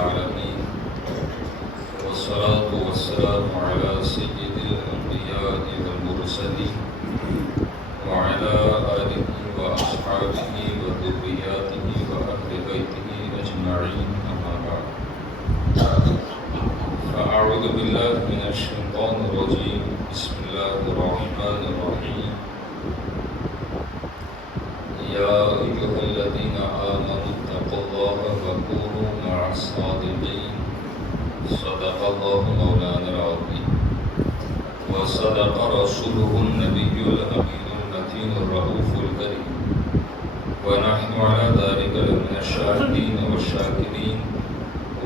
العالمين والصلاة والسلام على سيد الأنبياء والمرسلين وعلى آله وأصحابه وذرياته وأهل بيته أجمعين أما بعد فأعوذ بالله من الشيطان الرجيم بسم الله الرحمن الرحيم يا أيها الذين آمنوا اتقوا الله وكونوا مع الصادقين صدق الله مولانا العظيم وصدق رسوله النبي الأمين المتين الرؤوف الكريم ونحن على ذلك لمن الشاهدين والشاكرين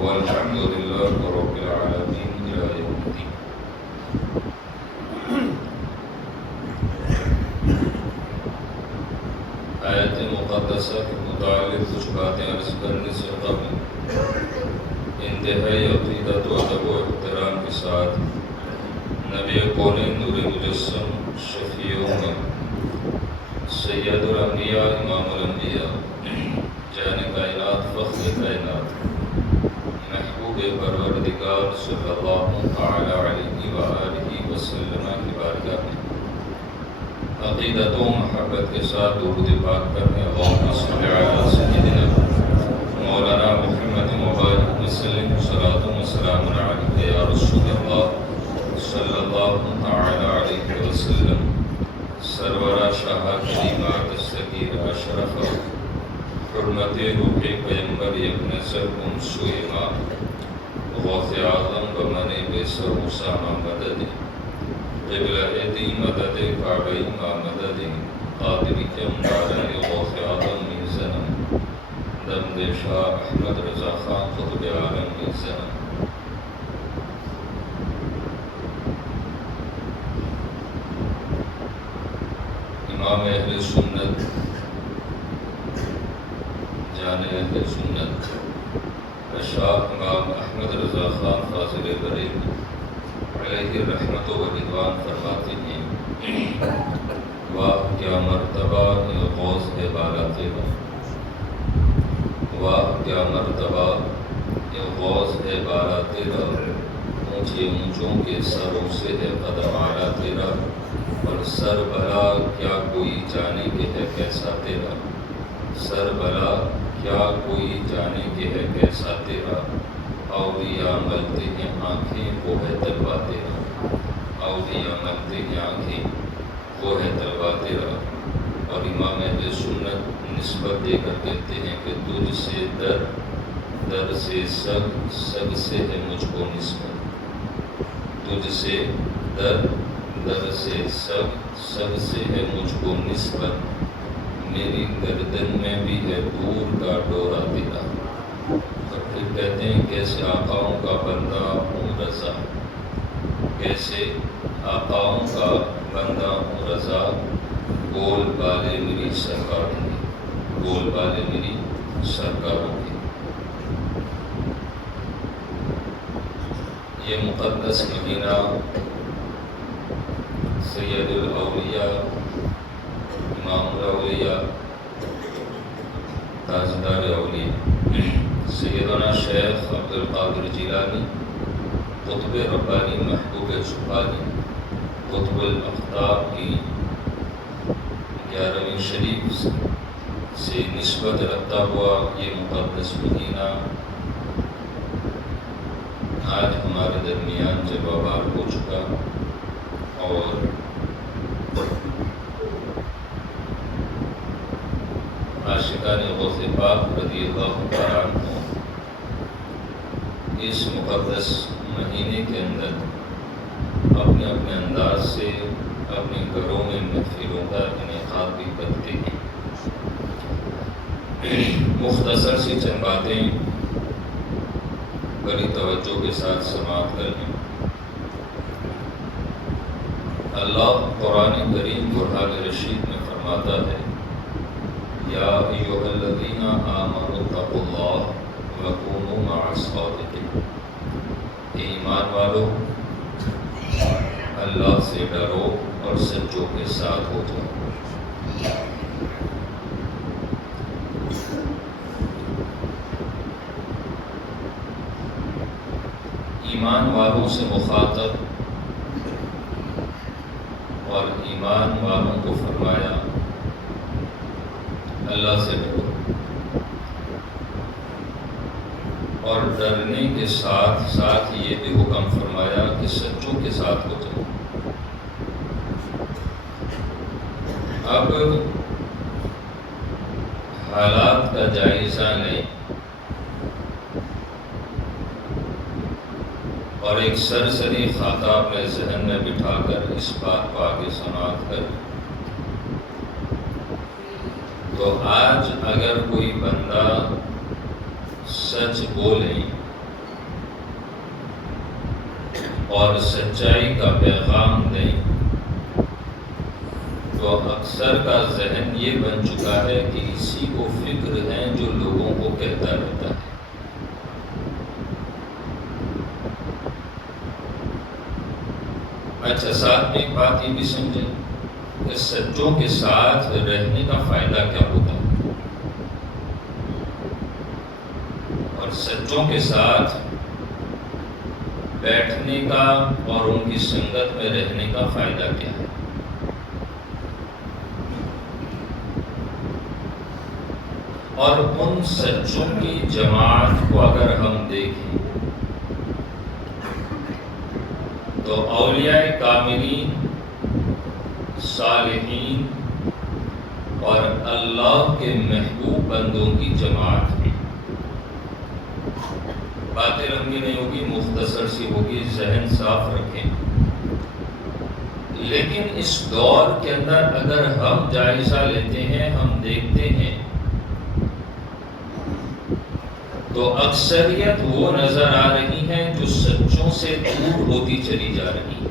والحمد لله رب العالمين إلى يوم الدين. آیت مقدسہ کے متعلق کچھ باتیں عرض کرنے سے قبل انتہائی عقیدت و ادب و احترام کے ساتھ نبی کونین نور مجسم شفیع امت سید الانبیاء امام الانبیاء جان کائنات فخر کائنات محبوب پروردگار صلی اللہ تعالی علیہ وآلہ وسلم کی بارگاہ میں عقیدت و محبت کے ساتھ درود پاک کرنے اللہم صلی علی سیدنا مولانا محمد مبارک وسلم صلاۃ و سلام علیک یا رسول اللہ صلی اللہ تعالی علیہ وسلم سرورہ شاہ کریمہ دستگیر اشرف حرمت روح پیغمبر یک نظر انسو امام غوث اعظم بمن بیسر مسامہ مدد قبلہ دی مدد کعبہ ما مدد قادری کم دارن غوث اعظم من زنم دمد شاہ احمد رضا خان قطب عالم من زنم. امام اہل سنت جان اہل سنت شاہ امام احمد رضا خان فاضل بریلوی علیہ رحمت و رضوان فرماتے ہیں واہ کیا مرتبہ یہ غوث ہے بالا تیرا، واہ کیا مرتبہ یہ غوث ہے بالا تیرا، اونچے اونچوں کے سروں سے ہے قدم اعلیٰ تیرا، اور سر بلا کیا کوئی جانے کے ہے کیسا تیرا، سر بلا کیا کوئی جانے کے ہے کیسا تیرا، اولیاء ملتے ہیں آنکھیں وہ ہے تلوا تیرا، اولیاء ملتے ہیں آنکھیں وہ ہے تلوا تیرا. اور امام اہل سنت نسبت دے کر کہتے ہیں کہ تجھ سے در، در سے سگ، سگ سے ہے مجھ کو نسبت، تجھ سے در، در سے سگ، سگ سے ہے مجھ کو نسبت، میری گردن میں بھی ہے دور کا ڈورا تیرا. اور پھر کہتے ہیں کیسے آقاؤں کا بندہ ہوں رضا، کیسے آقاؤں کا بندہ ہوں رضا، گول بالے میری سرکاروں کی، گول بالے میری سرکاروں کی. یہ مقدس مدینہ سید الاولیاء امام الاولیاء تاجدار اولیاء سیدنا شیخ عبدالقادر جیلانی قطب ربانی محبوب سبحانی قطب الاقطاب کی 11ویں شریف سے نسبت رکھتا ہوا یہ مقدس مدینہ آج ہمارے درمیان جب آباد ہو چکا اور عاشقان غوث پاک رضی اللہ تعالیٰ عنہ اس مقدس مہینے کے اندر اپنے اپنے انداز سے اپنے گھروں میں محفلوں کا انعقاد بھی کرتے ہیں. مختصر سی چند باتیں بڑی توجہ کے ساتھ سماعت کر لیں. اللہ قرآن کریم برہان رشید میں فرماتا ہے یا ایھا الذین آمنوا اتقوا اللہ وکونوا مع الصادقین، ایمان والو اللہ سے ڈرو اور سچوں کے ساتھ ہو جاؤ. ایمان والوں سے مخاطب اور ایمان والوں کو فرمایا اللہ سے ڈرو، اور ڈرنے کے ساتھ ساتھ یہ بھی حکم فرمایا کہ سچوں کے ساتھ ہو جاؤ۔ اب حالات کا جائزہ لیں اور ایک سرسری خاکہ اپنے ذہن میں بٹھا کر اس بات کو آگے سماعت کر، تو آج اگر کوئی بندہ سچ بولے اور سچائی کا پیغام دیں تو اکثر کا ذہن یہ بن چکا ہے کہ اسی کو فکر ہے جو لوگوں کو کہتا رہتا ہے۔ اچھا، ساتھ میں ایک بات یہ بھی سمجھیں کہ سچوں کے ساتھ رہنے کا فائدہ کیا ہوتا ہے، اور سچوں کے ساتھ بیٹھنے کا اور ان کی سنگت میں رہنے کا فائدہ کیا ہے۔ اور ان سچوں کی جماعت کو اگر ہم دیکھیں تو اولیاء کاملین، صالحین اور اللہ کے محبوب بندوں کی جماعت ہے۔ باتیں لمبی نہیں ہوگی، مختصر سی ہوگی، ذہن صاف رکھیں۔ لیکن اس دور کے اندر اگر ہم جائزہ لیتے ہیں، ہم دیکھتے ہیں تو اکثریت وہ نظر آ رہی ہے جو سچوں سے دور ہوتی چلی جا رہی ہے۔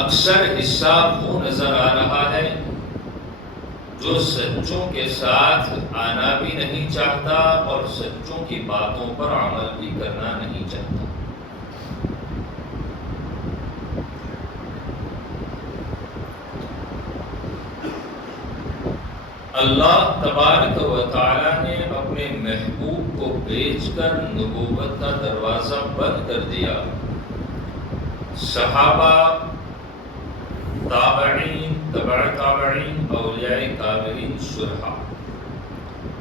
اکثر حصہ وہ نظر آ رہا ہے جو سچوں کے ساتھ آنا بھی نہیں چاہتا اور سچوں کی باتوں پر عمل بھی کرنا نہیں چاہتا۔ اللہ تبارک و تعالی نے اپنے محبوب کو بھیج کر نبوت کا دروازہ بند کر دیا۔ صحابہ، تابعین، تبع تابعین، اولیاء کاملین، شرحاء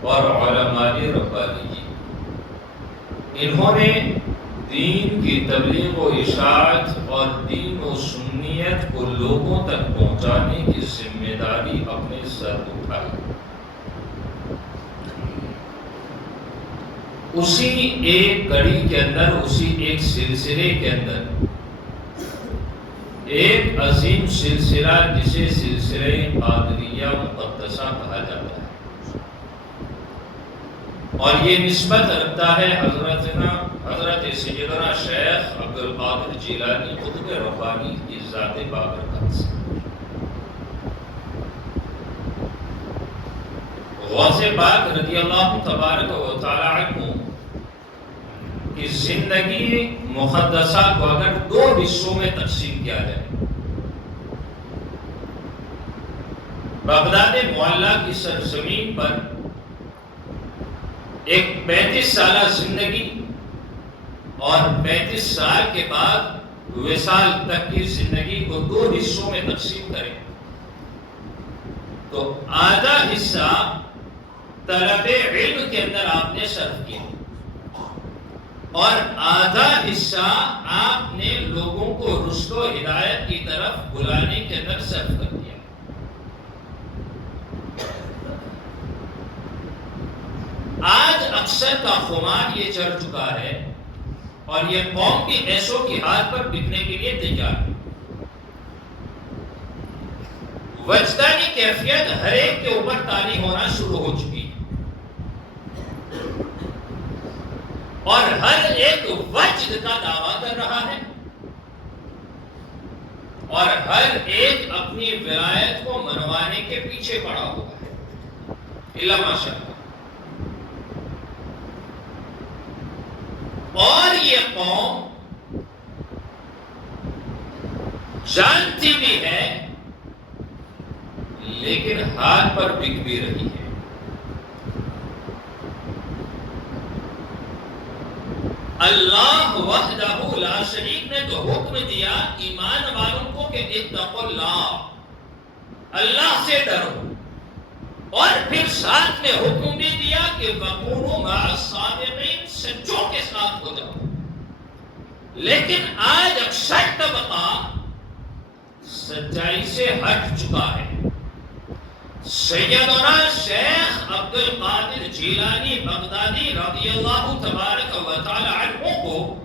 اور علماء ربانیین، انہوں نے دین کی تبلیغ و اشاعت اور دین و سنیت کو لوگوں تک پہنچانے کی ذمہ داری اپنے سر اٹھائی۔ اسی ایک کڑی کے اندر، اسی ایک سلسلے کے اندر ایک عظیم سلسلہ جسے سلسلہ قادریہ مقدسہ کہا جاتا ہے، اور یہ نسبت رکھتا ہے حضرت سیدنا شیخ عبد القادر جیلانی قطب ربانی کی ذات بابرکت سے۔ غوث پاک رضی اللہ تبارک و تعالی عنہ کی زندگی مقدسہ کو اگر دو حصوں میں تقسیم کیا جائے، بغداد معلیٰ کی سرزمین پر ایک 35 سالہ زندگی اور 35 سال کے بعد وصال تک کی زندگی کو دو حصوں میں تقسیم کریں تو آدھا حصہ طلب علم کے اندر آپ نے صرف کیا اور آدھا حصہ آپ نے لوگوں کو رشد و ہدایت کی طرف بلانے کے اندر صرف کر دیا۔ آج اکثر کا خمار یہ چڑھ چکا ہے اور یہ قوم کی ایسوں کی ہاتھ پر بکنے کے لیے تیار ہے۔ وجدانی کیفیت ہر ایک کے اوپر طاری ہونا شروع ہو چکی ہے اور ہر ایک وجد کا دعویٰ کر رہا ہے اور ہر ایک اپنی ولایت کو منوانے کے پیچھے پڑا ہوا ہے، اللہ ماشاءاللہ۔ اور یہ قوم جانتی بھی ہے لیکن ہاتھ پر بک بھی رہی ہے۔ اللہ وحدہ لا شریک نے تو حکم دیا ایمان والوں کو کہ اتقوا اللہ، اللہ سے ڈرو، اور پھر ساتھ میں حکم بھی دیا کہ وَكُونُوا مَعَ الصَّادِقِينَ، سچوں کے ساتھ ہو جاؤ۔ لیکن آج اکثر طبقہ سچائی سے ہٹ چکا ہے۔ سیدنا شیخ عبد القادر جیلانی بغدادی رضی اللہ تبارک و تعالی عنہ کو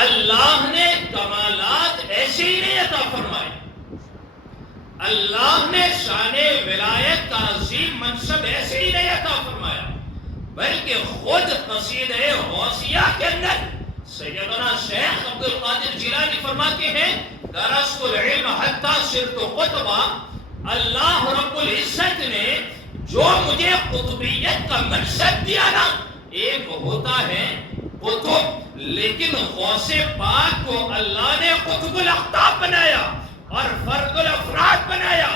اللہ نے کمالات ایسے ہی نہیں عطا فرمائے، اللہ نے شان ولایت کا عظیم منصب ایسے ہی نہیں عطا فرمایا، بلکہ خود قصیدہ غوثیہ کے اندر سیدنا شیخ عبد القادر جیلانی فرماتے ہیں درست العلم حتی صرت قطبا، اللہ رب العزت نے جو مجھے قطبیت کا منصب دیا نا، ایک ہوتا ہے قطب، لیکن غوث پاک کو اللہ نے قطب الاقطاب بنایا اور فرد الافراد بنایا۔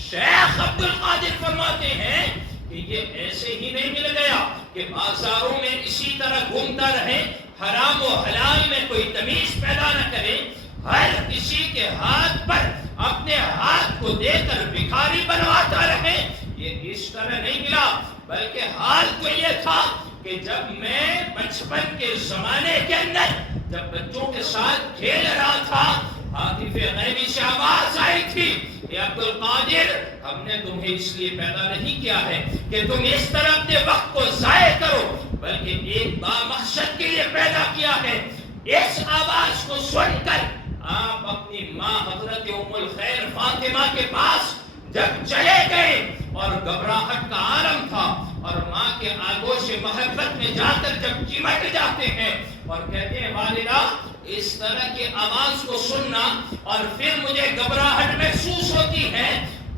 شیخ عبد القادر فرماتے ہیں کہ یہ ایسے ہی نہیں مل گیا کہ بازاروں میں اسی طرح گھومتا رہے، حرام و حلال میں کوئی تمیز پیدا نہ کرے، ہر کسی کے ہاتھ پر اپنے ہاتھ کو دے کر بھکاری بنواتا رہے، یہ اس طرح نہیں ملا، بلکہ حال تو یہ تھا کہ جب میں بچپن کے زمانے کے اندر جب بچوں کے ساتھ کھیل رہا تھا، عاطف غیبی سے آواز آئی تھی کہ عبد القادر ہم نے تمہیں اس لیے پیدا نہیں کیا ہے کہ تم اس طرح اپنے وقت کو ضائع کرو، بلکہ ایک بامقصد کے لیے پیدا کیا ہے۔ اس آواز کو سن کر آپ اپنی ماں حضرت ام الخیر فاطمہ کے پاس جب چلے گئے اور گھبراہٹ کا عالم تھا، اور ماں کے آغوش محبت میں جا کر جب چمٹ جاتے ہیں اور کہتے ہیں والدہ اس طرح کی آواز کو سننا اور پھر مجھے گھبراہٹ محسوس ہوتی ہے،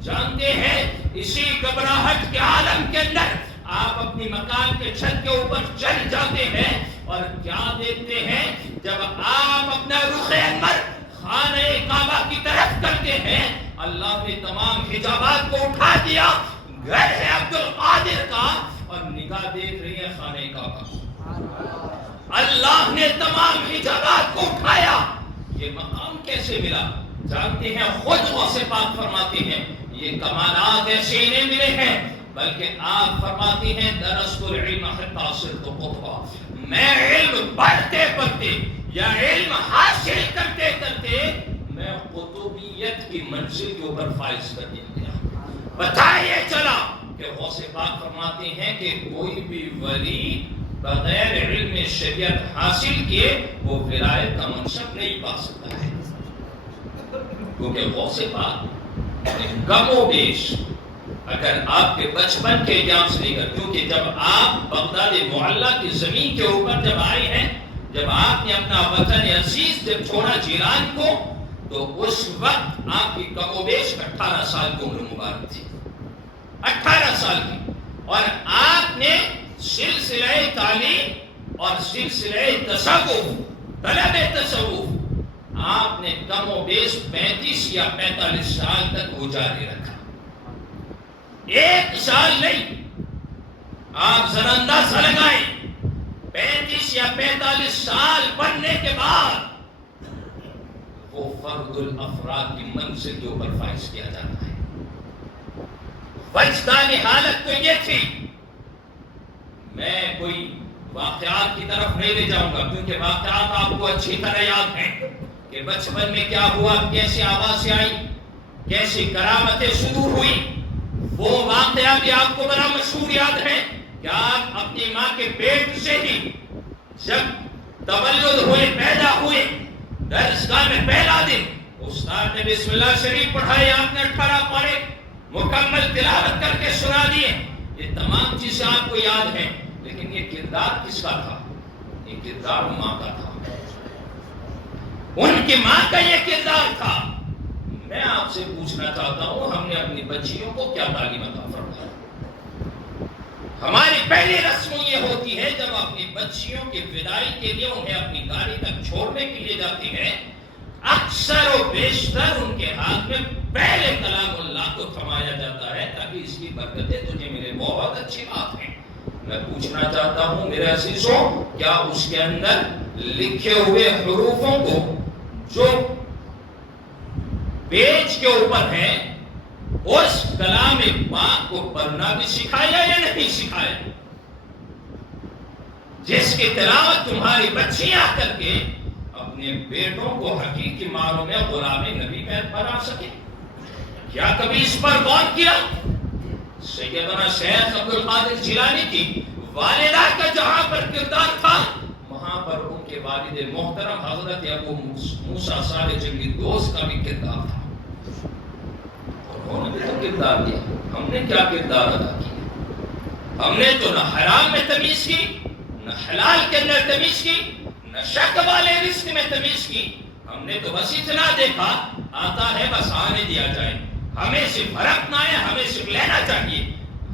جانتے ہیں اسی گھبراہٹ کے عالم کے اندر آپ اپنی مکان کے چھت کے اوپر چل جاتے ہیں اور کیا دیکھتے ہیں، جب آپ اپنا رخ انور خانہ کعبہ کی طرف کرتے ہیں، اللہ نے تمام حجابات کو اٹھا دیا، گھر ہے عبد القادر کا اور نگاہ دیکھ رہی ہے خانہ کعبہ۔ اللہ نے تمام حجابات کو اٹھایا، یہ مقام کیسے ملا؟ جانتے ہیں خود غوث پاک فرماتے ہیں یہ کمالات ایسے ہی نہیں ملے ہیں، بلکہ آپ فرماتے ہیں درست العلم حتی صرت قطبا، میں علم پڑھتے پڑھتے یا علم حاصل کرتے کرتے میں قطبیت کی منزل کے اوپر فائز کر دیا۔ بتائیے چلا کہ غوث پاک فرماتے ہیں کہ کوئی بھی ولی بغیر علم شریعت حاصل کیے وہ ولایت کا منصب نہیں پا سکتا ہے، کیونکہ غوث پاک کم و بیش اگر آپ کے بچپن کے ایام سے لے کر، کیونکہ جب آپ بغداد معلیٰ کی زمین کے اوپر جب آئے ہیں، جب آپ نے اپنا وطن عزیز جب چھوڑا جیلان کو، تو اس وقت آپ کی کم و بیش 18 سال کی عمر مبارک تھی، 18 سال کی، اور آپ نے سلسلہ تعلیم اور سلسلہ تصوف، طلب تصوف آپ نے کم و بیش 35 یا 45 سال تک وہ جاری رکھا، ایک سال نہیں، آپ ذرا اندازہ لگائیں 35 یا 45 سال پڑھنے کے بعد وہ فرد الافراد کی منزل کے اوپر فائز کیا جاتا ہے۔ وجدانی حالت تو یہ تھی، میں کوئی واقعات کی طرف نہیں لے جاؤں گا کیونکہ واقعات آپ کو اچھی طرح یاد ہیں کہ بچپن میں کیا ہوا، کیسے آوازیں آئی، کیسی کرامتیں شروع ہوئی، وہ واقعہ بھی آپ کو بڑا مشہور یاد ہے کہ آپ اپنی ماں کے پیٹ سے ہی جب تولد ہوئے، پیدا ہوئے، درسگاہ میں پہلا دن استاد نے بسم اللہ شریف پڑھائی، آپ نے 18 پارے مکمل تلاوت کر کے سنا دیے، یہ تمام چیزیں آپ کو یاد ہیں، لیکن یہ کردار کس کا تھا؟ یہ کردار ماں کا تھا، ان کی ماں کا یہ کردار تھا۔ میں آپ سے پوچھنا چاہتا ہوں ہم نے اپنی بچیوں کو کیا تعلیم عطا فرمائی؟ ہماری پہلی رسم یہ ہوتی ہے جب اپنی بچیوں کی وداعی کے لیے انہیں اپنی گاڑی تک چھوڑنے کے لیے جاتی ہے، اکثر و بیشتر ان کے ہاتھ میں پہلے کلام اللہ کو تھمایا جاتا ہے تاکہ اس کی برکتیں تجھے ملے۔ بہت اچھی بات ہے، میں پوچھنا چاہتا ہوں میرے عزیزوں، کیا اس کے اندر لکھے ہوئے حروفوں کو جو پیج کے اوپر ہیں اس کلام پاک کو پڑھنا بھی سکھایا یا نہیں سکھایا؟ جس کی تلاوت تمہاری بچیاں کر کے اپنے بیٹوں کو حقیقی معنوں میں غلام نبی میں بنا سکے، کیا کبھی اس پر غور کیا؟ سیدنا شیخ عبد القادر جیلانی کی والدہ کا جہاں پر کردار تھا، وہاں پر ان کے والد محترم حضرت ابو موسیٰ صالح جنگی دوست کا بھی کردار تھا، انہوں نے بھی تو کردار دیا۔ ہم نے کیا کردار ادا کیا؟ ہم نے تو نہ حرام میں تمیز کی، نہ حلال کے اندر تمیز کی، نہ شک والے رزق میں تمیز کی۔ ہم نے تو بس اتنا دیکھا آتا ہے بس آنے دیا جائے، ہمیں صرف ہڑپنا ہے، ہمیں صرف لینا چاہیے۔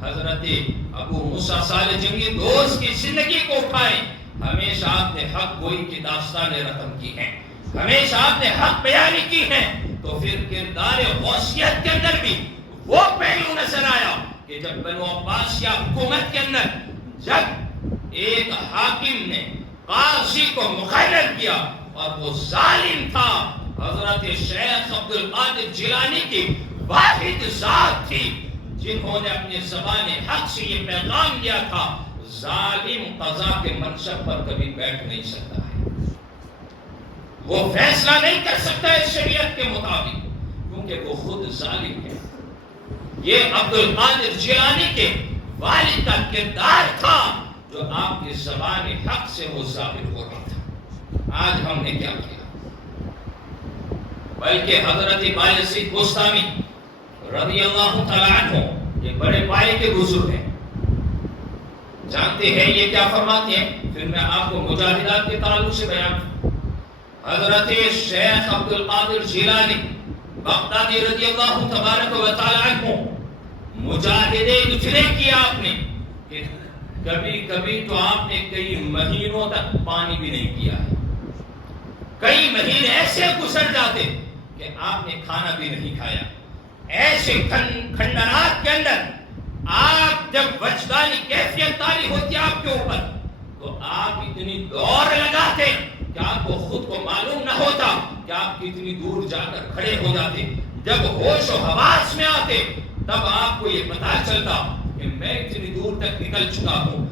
حضرت ابو موسیٰ صالح جنگی دوست کی زندگی کو اٹھائے، ہمیشہ آپ نے حق گوئی کی داستانیں رقم کی ہیں، ہمیشہ آپ نے حق بیانی کی ہیں، تو پھر کردار غوثیت کے اندر بھی وہ پہلو نظر آیا کہ جب بنو عباس یا حکومت کے اندر جب ایک حاکم نے قاضی کو مقرر کیا اور وہ ظالم تھا، حضرت شیخ عبد القادر جیلانی کی واحد ذات تھی جنہوں نے اپنی زبان حق سے یہ پیغام دیا تھا، ظالم قضا کے منصب پر کبھی بیٹھ نہیں سکتا ہے، وہ فیصلہ نہیں کر سکتا ہے شریعت کے مطابق، کیونکہ وہ خود ظالم ہے۔ یہ عبد القادر جیلانی کے والد کا کردار تھا جو آپ کی زبان حق سے وہ ظاہر ہو رہا تھا۔ آج ہم نے کیا کیا؟ بلکہ حضرت بایزید بستامی رضی اللہ تعالیٰ عنہ یہ بڑے پائے کے بزرگ ہیں، جانتے ہیں یہ کیا فرماتے ہیں؟ پھر میں آپ کو مجاہدات کے تعلق سے بیان حضرت شیخ عبد القادر جیلانی بغدادی رضی اللہ تبارک و تعالیٰ عنہ مجاہدے اتنے کیا آپ نے کہ کبھی کبھی تو آپ نے کئی مہینوں تک پانی بھی نہیں پیا ہے، کئی مہینے ایسے گزر جاتے کہ آپ نے کھانا بھی نہیں کھایا۔ ایسے کھنڈرات کے اندر آپ جب وجدانی کیفیت طاری ہوتی آپ کے اوپر تو آپ اتنی دوڑ لگاتے کہ آپ کو خود کو معلوم نہ ہوتا کہ آپ کتنی دور جا کر کھڑے ہو جاتے۔ جب ہوش و حواس میں آتے تب آپ کو یہ پتا چلتا کہ میں اتنی دور تک نکل چکا ہوں۔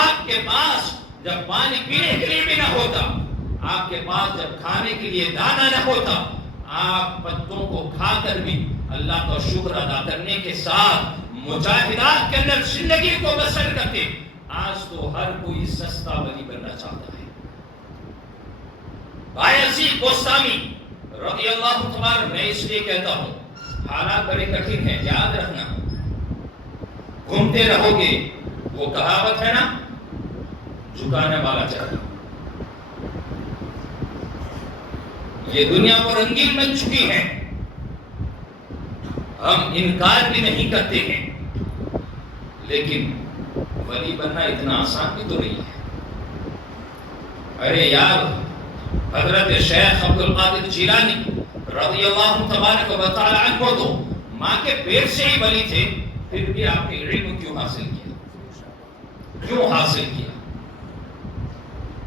آپ کے پاس جب پانی پینے کے لیے بھی نہ ہوتا، آپ کے پاس جب کھانے کے لیے دانہ نہ ہوتا، آپ پتوں کو کھا کر بھی اللہ کا شکر ادا کرنے کے ساتھ مجاہدات کے اندر زندگی کو بسر کرتے۔ آج تو ہر کوئی سستا ولی بننا چاہتا ہے۔ بایزید بستامی رضی اللہ تبارک، میں اس لیے کہتا ہوں حالات بڑے کٹھن ہیں، یاد رکھنا، گھومتے رہو گے، وہ کہاوت ہے نا، جھکانے والا چاہتا۔ یہ دنیا کو رنگین بن چکی ہے، ہم انکار بھی نہیں کرتے ہیں، لیکن ولی بننا اتنا آسان بھی تو نہیں ہے۔ ارے یار، حضرت شیخ عبد القادر جیلانی رضی اللہ تبارک و تعالی عنہ تو ماں کے پیٹ سے ہی ولی تھے، پھر بھی آپ نے علم کیوں حاصل کیا؟ کیوں حاصل کیا؟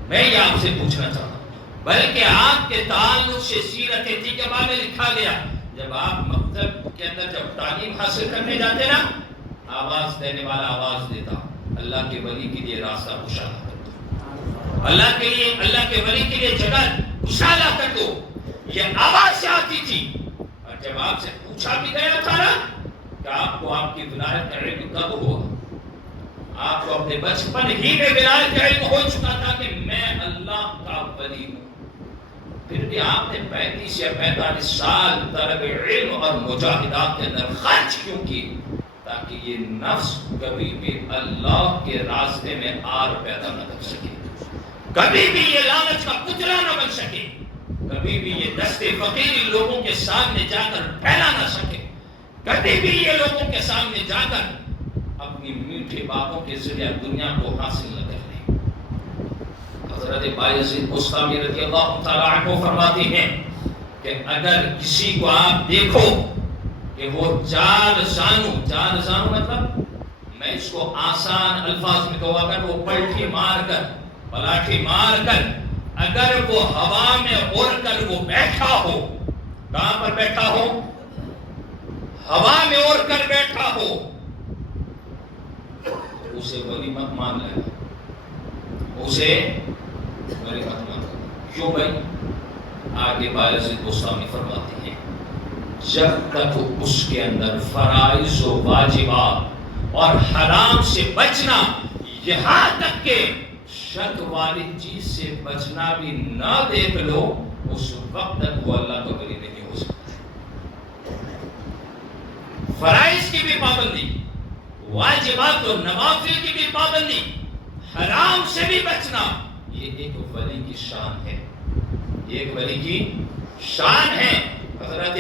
میں یہ آپ سے پوچھنا چاہتا ہوں۔ بلکہ آپ کے تعلق سے سیرت طیبہ میں لکھا گیا، جب آپ مکتب کے اندر جب تعلیم حاصل کرنے جاتے نا، آواز دینے والا آواز دیتا، اللہ کے ولی کے لیے راستہ کشادہ کر دو، اللہ کے ولی کے لیے جگہ کشادہ کر دو، یہ آواز سے آتی تھی۔ اور جب آپ سے پوچھا بھی گیا تھا نا کہ آپ کو آپ کی ولایت کا علم کب ہوا، آپ کو اپنے بچپن ہی میں ولایت کا علم ہو چکا تھا کہ میں اللہ کا ولی ہوں، پھر بھی آپ نے 35 یا 45 سال طلب علم اور مجاہدات کے اندر خرچ کیوں کی؟ تاکہ یہ نفس کبھی بھی اللہ کے راستے میں آر پیدا نہ کر سکے، کبھی بھی یہ لالچ کا پتلا نہ بن سکے، کبھی بھی یہ دستے فقیر لوگوں کے سامنے جا کر پھیلا نہ سکے، کبھی بھی یہ لوگوں کے سامنے جا کر اپنی میٹھے باتوں کے ذریعے دنیا کو حاصل نہ کر لے۔ حضرت بایزید بستامی رضی اللہ تعالیٰ عنہ فرماتے ہیں کہ اگر کسی کو آپ دیکھو کہ وہ چار زانو مطلب میں اس کو آسان الفاظ میں کہو، اگر وہ پلٹی مار کر، پلاٹھی مار کر، اگر وہ ہوا میں اڑ کر وہ بیٹھا ہو، کہاں پر بیٹھا ہو؟ ہوا میں اڑ کر بیٹھا ہو، اسے ولی مت مان لینا، اسے ولی مت مان لینا۔ کیوں بھائی؟ آگے باعزت گستامی فرماتے ہیں جب تک اس کے اندر فرائض و واجبات اور حرام سے بچنا، یہاں تک کہ شک والی چیز سے بچنا بھی نہ دیکھ لو، اس وقت تک وہ اللہ کا ولی نہیں ہو سکتا۔ فرائض کی بھی پابندی، واجبات اور نوافل کی بھی پابندی، حرام سے بھی بچنا، یہ ایک ولی کی شان ہے، ایک ولی کی شان ہے۔ حضرت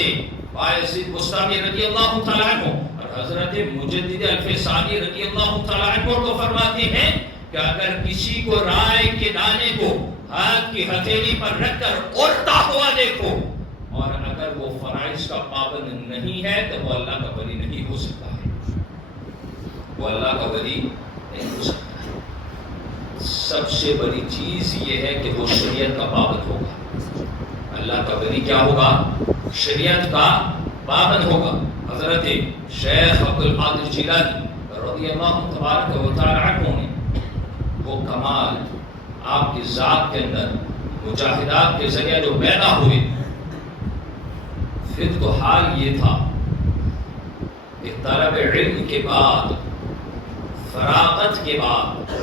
باعزت بستامی رضی اللہ تعالیٰ عنہ اور حضرت مجدد الفسانی رضی اللہ تعالیٰ عنہ کو فرماتے ہیں کہ اگر کسی کو رائے کے دانے کو ہاتھ کی ہتھیلی پر رکھ کر اڑتا ہوا دیکھو، اور اگر وہ فرائض کا پابند نہیں ہے تو وہ اللہ کا ولی نہیں ہو سکتا ہے، وہ اللہ کا ولی نہیں ہو سکتا ہے۔ سب سے بڑی چیز یہ ہے کہ وہ شریعت کا پابند ہوگا۔ اللہ کا ولی کیا ہوگا؟ شریعت کا پابند ہوگا۔ حضرت شیخ عبد القادر جیلانی رضی اللہ تبارک و تعالی عنہ نے وہ کمال آپ کی ذات کے اندر مجاہدات کے ذریعے جو پیدا ہوئے، پھر تو حال یہ تھا کہ طلب علم کے بعد، فراغت کے بعد،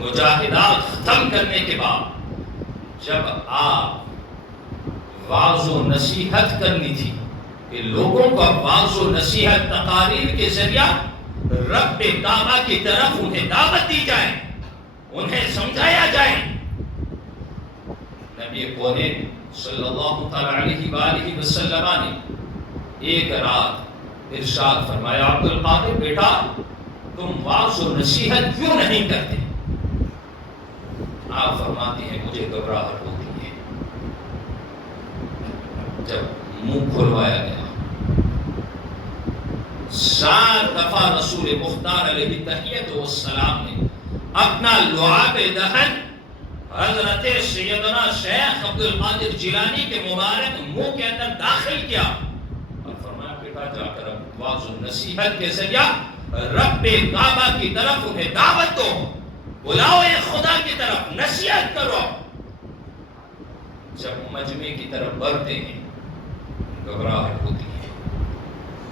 مجاہدات ختم کرنے کے بعد جب آپ واعظ و نصیحت کرنی تھی کہ لوگوں کو واعظ و نصیحت تقاریر کے ذریعہ رب کعبہ کی طرف انہیں دعوت دی جائے، انہیں سمجھایا جائے، نبی کونین صلی اللہ تعالی علیہ وآلہ وسلم نے ایک رات ارشاد فرمایا، عبد القادر بیٹا تم واعظ و نصیحت کیوں نہیں کرتے؟ آپ فرماتے ہیں مجھے گھبراہٹ ہوتی ہے۔ جب منہ کھلوایا گیا، 7 دفعہ رسول مختار علیہ تحیت والسلام نے اپنا لعاب دہن حضرت سیدنا شیخ عبد القادر جیلانی کے مبارک منہ کے اندر داخل کیا اور فرمایا بیٹا جا کر واعظ و نصیحت کے ذریعہ رب کعبہ کی طرف انہیں دعوت دو، بلاؤ خدا کی طرف، نصیحت کرو۔ جب مجمع کی طرف بڑھتے ہیں گھبراہٹ ہوتی ہے۔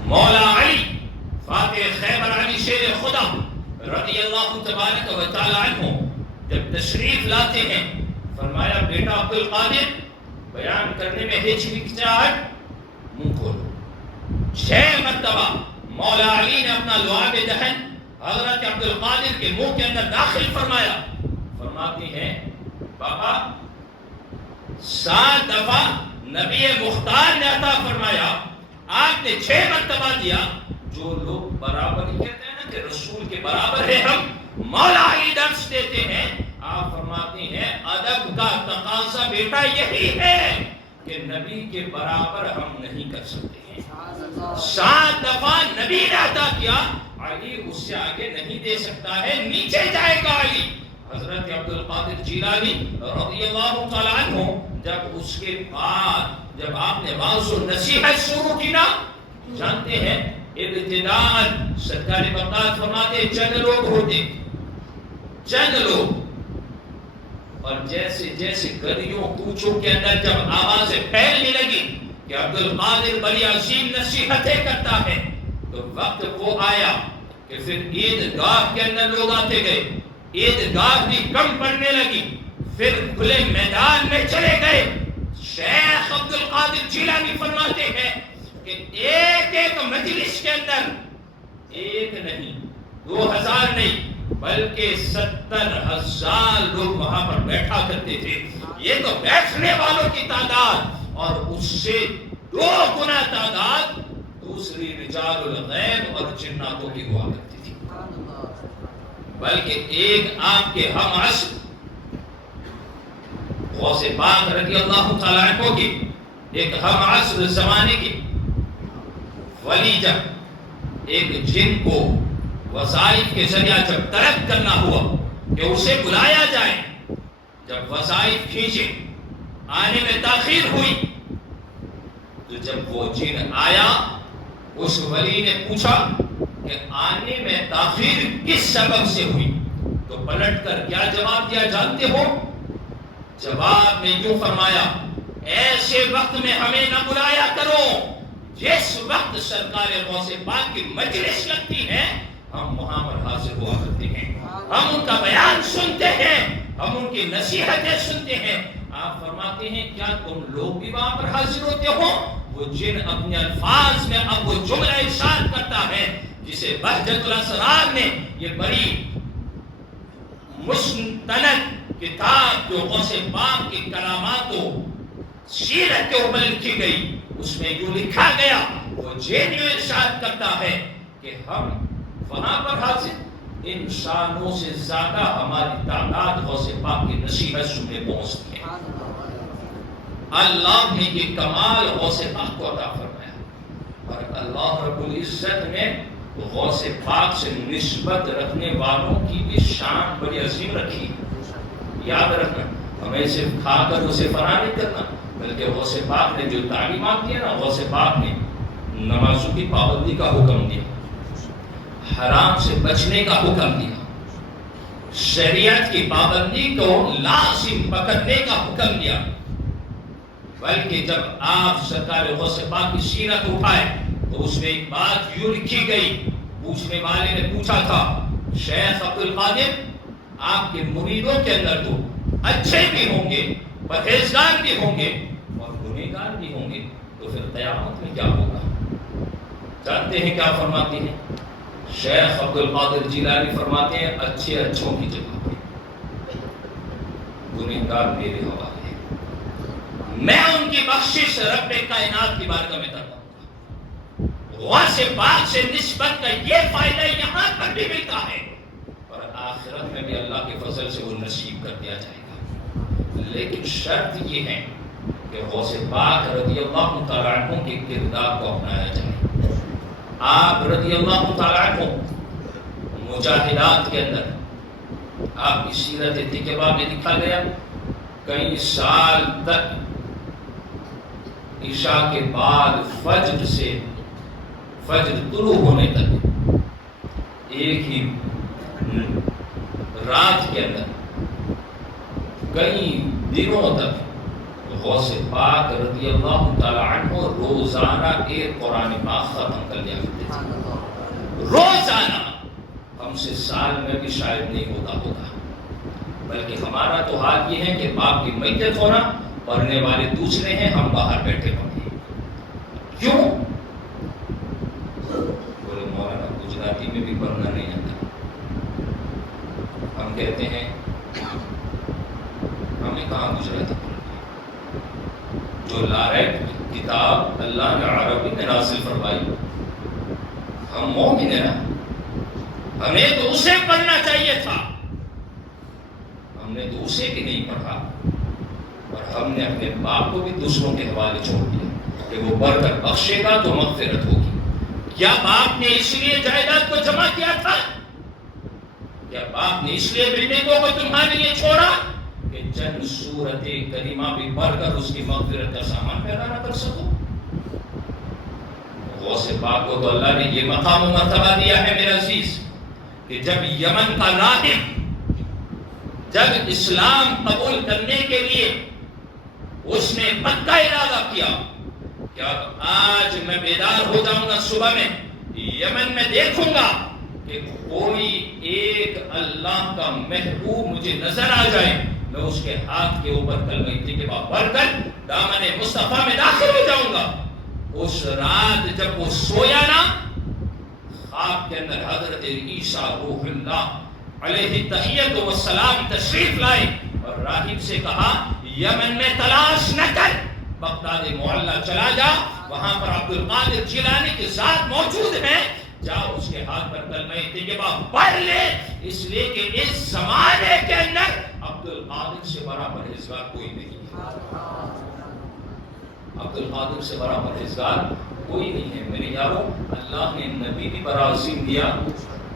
مولا علی فاتح خیبر علی شیر خدا رضی اللہ تبارک و تعالی عنہ جب تشریف لاتے ہیں، فرمایا بیٹا عبد القادر بیان کرنے میں ہچکچاہٹ، منہ کھولو۔ 6 مرتبہ مولا علی نے اپنا لعاب دہن حضرت عبد القادر کے منہ کے اندر داخل فرمایا۔ فرماتی ہیں بابا 7 دفعہ نبی مختار نے عطا فرمایا، آپ نے 6 مرتبہ دیا۔ جو لوگ برابر کہتے ہیں نا کہ رسول کے برابر ہے ہم، مولا علی درس دیتے ہیں، آپ فرماتی ہیں ادب کا تقاضا بیٹا یہی ہے کہ نبی کے برابر ہم نہیں کر سکتے ہیں۔ 7 دفعہ نبی نے عطا کیا، علی اس سے آگے نہیں دے سکتا ہے، نیچے جائے گا علی۔ حضرت عبد القادر جیلانی رضی اللہ تعالیٰ عنہ جب اس کے بعد جب آپ نے واعظ و نصیحت شروع کی نا، جانتے ہیں ابتداءً سرکار بغداد فرماتے چند لوگ ہوتے، چند لوگ، اور جیسے جیسے گلیوں کوچوں کے اندر جب آوازیں پھیلنے لگی کہ عبد القادر بڑی عظیم نصیحتیں کرتا ہے، تو وقت وہ آیا کہ پھر عیدگاہ کے اندر لوگ آتے گئے، عیدگاہ بھی کم پڑنے لگی، پھر کھلے میدان میں چلے گئے۔ شیخ عبد القادر جیلانی فرماتے ہیں کہ ایک ایک مجلس کے اندر ایک نہیں، 2000 نہیں، بلکہ 70,000 لوگ وہاں پر بیٹھا کرتے تھے۔ یہ تو بیٹھنے والوں کی تعداد، اور اس سے 2 گنا تعداد دوسری رجال الغیب اور جناتوں کی ہوا کرتی تھی۔ بلکہ ایک آپ کے ہم عصر غوث پاک رضی اللہ تعالیٰ عنہ کی ایک ہم عصر زمانے کی ولی جب ایک جن کو وظائف کے ذریعہ جب طلب کرنا ہوا کہ اسے بلایا جائے، جب وظائف کھینچے آنے میں تاخیر ہوئی، تو جب وہ جن آیا اس ولی نے پوچھا کہ آنے میں تاخیر کس سبب سے ہوئی، تو پلٹ کر کیا جواب دیا جانتے ہو؟ جواب میں یوں فرمایا، ایسے وقت میں ہمیں نہ بلایا کرو جس وقت سرکار غوث پاک کی مجلس لگتی ہے، ہم وہاں پر حاضر ہوا کرتے ہیں، ہم ان کا بیان سنتے ہیں، ہم ان کی نصیحتیں سنتے ہیں۔ آپ فرماتے ہیں کیا تم لوگ بھی وہاں پر حاضر ہوتے ہو؟ وہ جن اپنے الفاظ میں اب وہ جملہ ارشاد کرتا ہے جسے بہجت الاسرار نے یہ بڑی مستند کتاب جو غوث پاک کی کرامات و سیرت کے اوپر لکھی گئی، اس میں یوں لکھا گیا، وہ جن یوں ارشاد کرتا ہے کہ ہم وہاں پر حاضر، انسانوں سے زیادہ ہماری تعداد غوث پاک کی نصیحت سننے پہنچتی ہے۔ اللہ نے یہ کمال غوث پاک کو عطا فرمایا، اور اللہ رب العزت نے غوث پاک سے نسبت رکھنے والوں کی بھی شان بڑی عظیم رکھی۔ یاد رکھنا، ہمیں صرف کھا کر اسے فنا نہیں کرنا، بلکہ غوث پاک نے جو تعلیمات دیا نا، غوث پاک نے نمازوں کی پابندی کا حکم دیا، حرام سے بچنے کا حکم دیا، شریعت کی پابندی کو لازم پکڑنے کا حکم دیا، بلکہ جب آپ سرکار غوث پاک کی سیرت اٹھائے تو اس میں ایک بات یوں لکھی گئی، پوچھنے والے نے پوچھا تھا، شیخ عبد القادر آپ کے مریدوں کے اندر تو اچھے بھی ہوں گے، پرہیزگار بھی ہوں گے اور گنہگار بھی ہوں گے، تو پھر قیامت میں کیا ہوگا؟ جانتے ہیں کیا فرماتے ہیں؟ شیخ عبد القادر جیلانی فرماتے ہیں، اچھے اچھوں کی جگہ پہ، گنہگار میرے حوالے، میں ان کی بخشش رب کائنات کی بارگاہ میں کرتا ہوں۔ غوث پاک سے نسبت کا یہ فائدہ یہاں پر بھی ملتا ہے اور آخرت میں بھی اللہ کے فضل سے وہ نصیب کر دیا جائے گا، لیکن شرط یہ ہے کہ غوث پاک رضی اللہ تعالیٰ عنہ کے کردار کو اپنایا جائے۔ آپ رضی اللہ تعالیٰ عنہ مجاہدات کے اندر آپ کی سیرت تقیبہ میں لکھا گیا، کئی سال تک عشاء کے بعد فجر سے فجر طلوع ہونے تک ایک ہی رات کے اندر کئی دنوں تک غوث پاک رضی اللہ تعالی عنہ روزانہ ایک قرآن پاک ختم کر لیا کرتے تھے، روزانہ۔ ہم سے سال میں بھی شاید نہیں ہوتا، بلکہ ہمارا تو حال یہ ہے کہ باپ کی میت ہونا، پڑھنے والے دوسرے ہیں، ہم باہر بیٹھے ہوتے ہیں۔ کیوں؟ بولے مولانا گجراتی میں بھی پڑھنا نہیں آتا۔ ہم کہتے ہیں ہمیں کہاں گجراتی پڑھنا، جو لارب کتاب اللہ نے عربی میں نازل فرمائی، ہم مومن ہیں نا، ہمیں تو اسے پڑھنا چاہیے تھا، ہم نے تو اسے بھی نہیں پڑھا، اور ہم نے اپنے باپ کو بھی دوسروں کے حوالے چھوڑ دیا کہ وہ پڑھ کر بخشے گا تو مغفرت ہوگی۔ کیا باپ نے اس لیے جائیداد کو جمع کیا تھا؟ کیا باپ نے اس لیے بلڈنگوں کو تمہارے لیے چھوڑا کہ چند سورت کریمہ بھی پڑھ کر اس کی مغفرت کا سامان پیدا نہ کر سکو؟ غوث پاک کو تو اللہ نے یہ مقام و مرتبہ دیا ہے میرے عزیز کہ جب یمن کا راہب جب اسلام قبول کرنے کے لیے اس نے پکا ارادہ کیا کہ آج میں بیدار ہو جاؤں گا، صبح میں یمن میں دیکھوں گا کہ کوئی ایک اللہ کا محبوب مجھے نظر آ جائے، میں اس کے ہاتھ کے اوپر کلمہ طیبہ پڑھ کر دامن مصطفیٰ میں داخل ہو جاؤں گا۔ اس رات جب وہ سویا نا، خواب کے اندر حضرت عیسیٰ روح اللہ علیہ تحیت و سلام تشریف لائے اور راہب سے کہا، یمن میں تلاش نہ کر، بغداد معلیٰ چلا جا، وہاں پر عبد القادر جیلانی کی ذات موجود ہے، جا اس کے ہاتھ پر کلمہ طیبہ پڑھ لے، اس لیے کہ اس زمانے کے اندر عبد القادر سے بڑا پرہیزگار کوئی نہیں ہے، عبد القادر سے بڑا پرہیزگار کوئی نہیں ہے۔ میرے یارو، اللہ نے نبی بھی بڑا عظیم دیا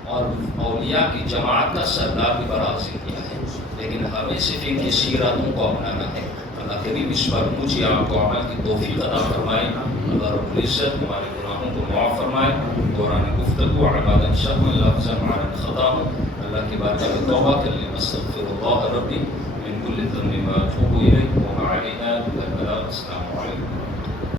اور اولیاء کی جماعت کا سردار بھی بڑا حاصل کیا ہے، لیکن ہمیں صرف ان کی سیرتوں کو اپنانا ہے۔ اللہ کریم اس پر مجھے آپ کو عمل کی توفیق عطا فرمائے۔ اللہ رب العزت ہمارے گناہوں کو معاف فرمائے۔ دوران گفتگو عبادت شرم لفظا معنا خطا ہوں، اللہ کی بارگاہ میں توبہ کر لیں۔ استغفر اللہ ربی من کل ذنب واتوب الیہ وما علینا الا البلاغ۔ السلام